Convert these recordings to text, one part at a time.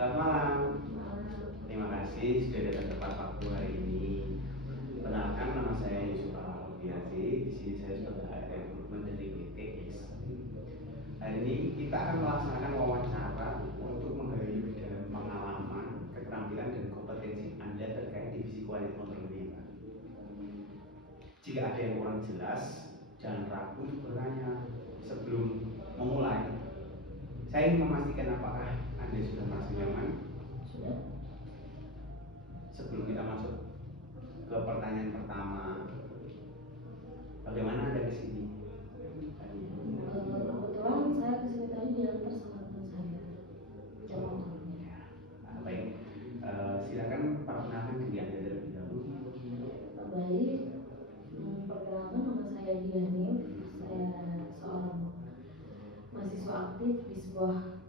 Selamat malam. Terima kasih sudah datang tepat waktu hari ini. Perkenalkan, nama saya Yusuf Al-Biasi. Di sini saya sebagai AR Recruitment dari BTX. Hari ini kita akan melaksanakan wawancara untuk menggali pengalaman, keterampilan dan kompetensi Anda terkait divisi quality control ini. Jika ada yang kurang jelas, jangan ragu untuk bertanya. Sebelum memulai, saya ingin memastikan apakah Anda sudah merasa nyaman. Sudah. Sebelum kita masuk ke pertanyaan pertama, bagaimana Anda ke sini? Kebetulan saya kesini tadi diantar sama teman saya. Baik, silakan perkenalkan diri Anda terlebih dahulu. Baik, perkenalkan nama saya Dianif. Saya seorang mahasiswa aktif di sebuah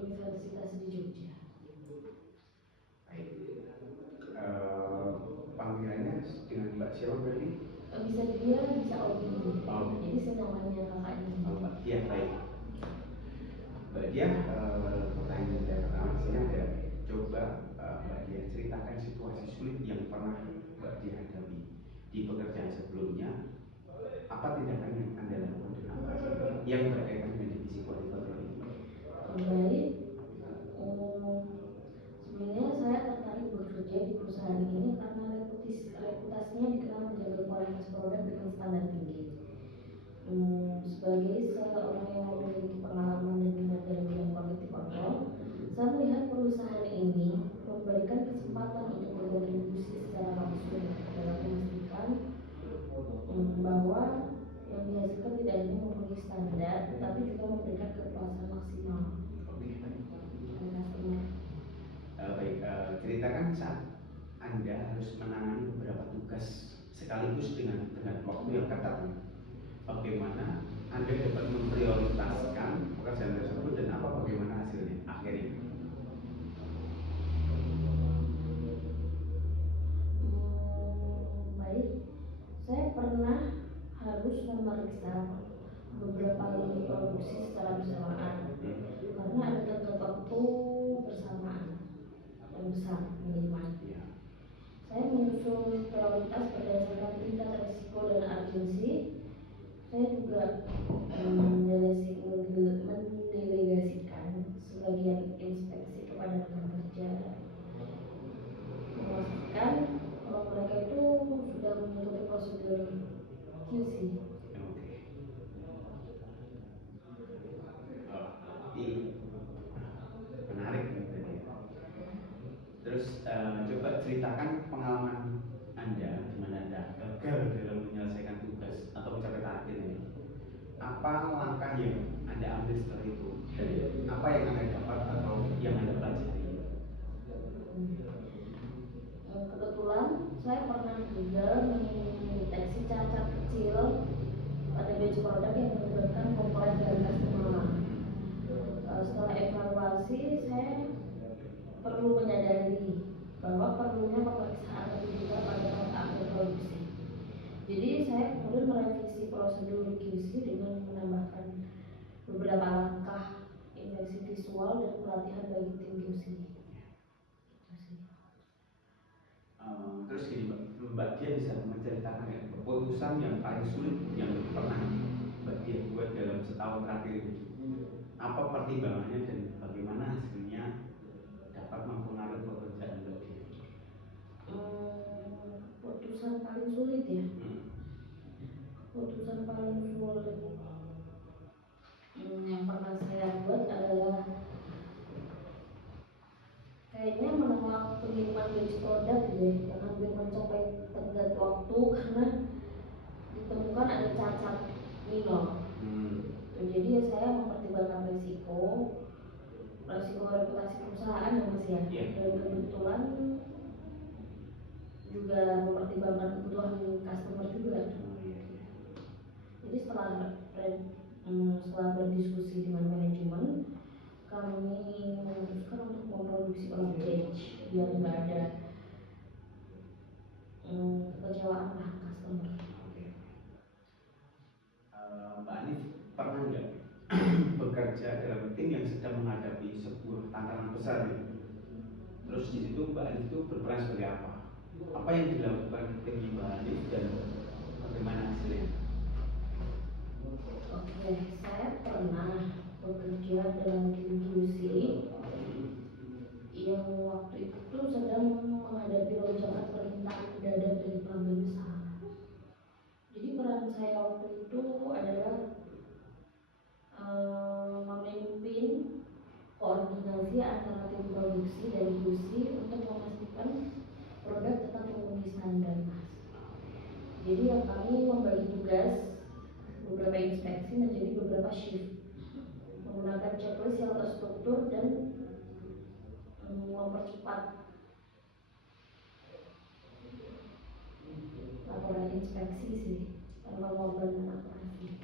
universitas di Jogja. Baik, panggilannya dengan Mbak siapa berarti? Bisa dia bisa Obi. Oh. Jadi senyamannya kakaknya. Oh, Mbak Dia, baik. Mbak Dia, pertanyaan saya pertama sih ada. Coba Mbak Dia ceritakan situasi sulit yang pernah Mbak Dia hadapi di pekerjaan sebelumnya. Apa tindakan yang Anda lakukan dan apa sih yang berkaitan dengan divisi quality control ini? Baik, sebenarnya saya tertarik bekerja di perusahaan ini karena reputasinya dikenal menjaga kualitas produk dengan standar tinggi. Sebagai seorang yang memiliki pengalaman dan minat dalam bidang quality control, saya melihat perusahaan ini memberikan kesempatan untuk berkontribusi secara langsung dalam memastikan bahwa yang dihasilkan tidak hanya memenuhi standar, tetapi juga memberikan kepuasan maksimal. Baik, ceritakan saat Anda harus menangani beberapa tugas sekaligus dengan waktu yang ketat. Bagaimana Anda dapat memprioritaskan pekerjaan tersebut dan bagaimana hasilnya akhirnya? Baik, saya pernah harus memeriksa beberapa lini produksi secara bersamaan karena ada tenggat waktu bersamaan yang besar minimal. Saya menyusun prioritas berdasarkan tingkat risiko dan urgensi. Saya juga mendelegasikan sebagian inspeksi kepada rekan kerja, memastikan kalau mereka itu sudah mengikuti prosedur QC. Menarik. Terus coba ceritakan pengalaman Anda di mana Anda gagal dalam menyelesaikan tugas atau mencapai target ini. Apa langkah yang Anda ambil setelah itu? Dan apa yang Anda dapat atau yang Anda pelajari? Kebetulan saya pernah juga mendeteksi cacat kecil pada batch produk yang menyebabkan komponen gas menyala. Setelah evaluasi, saya perlu menyadari bahwa perlunya pemeriksaan lebih juga pada akhir produksi. Jadi saya kemudian merevisi prosedur QC dengan menambahkan beberapa langkah inspeksi visual dan pelatihan bagi tim QC. Terus gini Mbak Dia bisa menceritakan ya, keputusan yang paling sulit yang pernah Mbak Dia buat dalam setahun terakhir ini. Apa pertimbangannya dan bagaimana hasilnya dapat mempengaruhi pekerjaan Mbak Dia? Keputusan paling sulit ya. Keputusan paling sulit yang pernah saya buat adalah kayaknya menolak pengiriman batch produk deh, yang hampir mencapai tenggat waktu karena ditemukan ada cacat minor. Jadi ya saya mempertimbangkan resiko reputasi perusahaan ya Mas ya. Dan kebetulan juga mempertimbangkan kebutuhan customer juga. Jadi setelah berdiskusi dengan manajemen, kami memutuskan untuk memproduksi ulang batch biar nggak ada kekecewaan lah customer. Mbak Anif pernah nggak bekerja dalam tim yang sedang menghadapi sebuah tantangan besar nih. Terus di situ Mbak Hanif itu berperan sebagai apa? Apa yang dilakukan timnya Mbak Hanif dan bagaimana hasilnya? Oke, saya pernah bekerja dalam tim QC yang waktu itu sedang menghadapi lonjakan permintaan mendadak dari pelanggan besar. Jadi peran saya waktu itu adalah memimpin koordinasi antara tim produksi dan QC untuk memastikan produk tetap memenuhi standar, Mas. Jadi yang kami membagi tugas beberapa inspeksi menjadi beberapa shift menggunakan checklist yang terstruktur dan mempercepat laporan inspeksi sih tanpa mengorbankan operasi.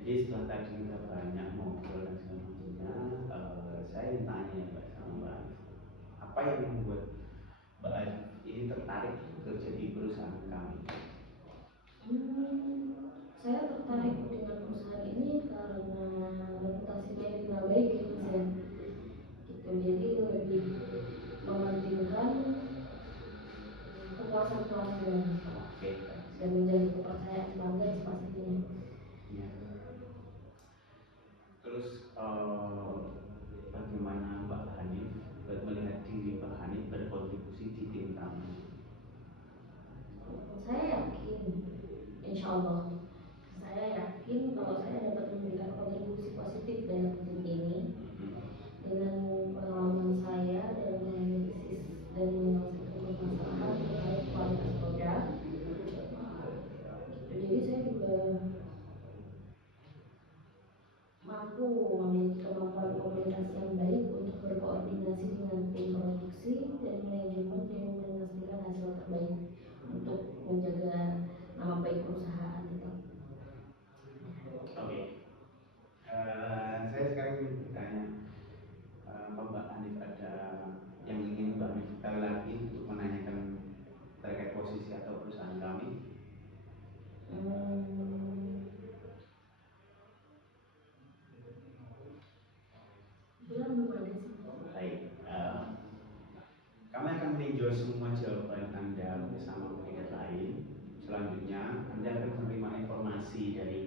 Jadi setelah tadi kita banyak ngobrol dan sebagainya, saya ingin tanya Mbak sama Mbak Hanif, apa yang membuat Mbak Hanif ini tertarik bekerja di perusahaan kami? Saya tertarik dengan perusahaan ini karena reputasinya yang tidak baik ya Mas ya. Gitu, jadi lebih mementingkan kepuasan pelanggan Oke. dan menjadi kepercayaan pelanggan pastinya. Ya. Terus bagaimana Mbak Hanif melihat diri Mbak Hanif berkontribusi di tim kami? Saya yakin, insya Allah, saya yakin kalau saya dapat memberikan kontribusi positif dalam tim ini dengan pengalaman saya dalam menganalisis dan menyelesaikan permasalahan terkait kualitas produk. Jadi saya juga mampu memiliki kemampuan komunikasi yang baik untuk berkoordinasi dengan tim produksi dan manajemen yang memastikan hasil terbaik untuk menjaga nama baik perusahaan itu. Oke. Saya sekarang ingin bertanya, apa Mbak Hanif ada yang ingin Mbak Hanif sekali lagi untuk menanyakan terkait posisi atau perusahaan kami? Bilang belum ada sih. Baik. Kami akan meninjau semua jawaban Anda bersama kandidat lain. Selanjutnya, Anda akan menerima informasi dari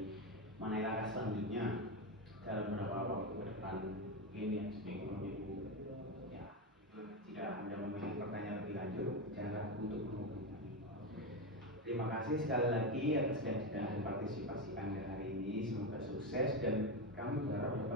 mana langkah selanjutnya dalam beberapa waktu ke depan. Ini ya, seminggu 2 minggu. Ya, jika Anda memiliki pertanyaan lebih lanjut, jangan ragu untuk menghubungi kami. Terima kasih sekali lagi atas kehadiran dan partisipasi Anda hari ini. Semoga sukses dan kami berharap dapat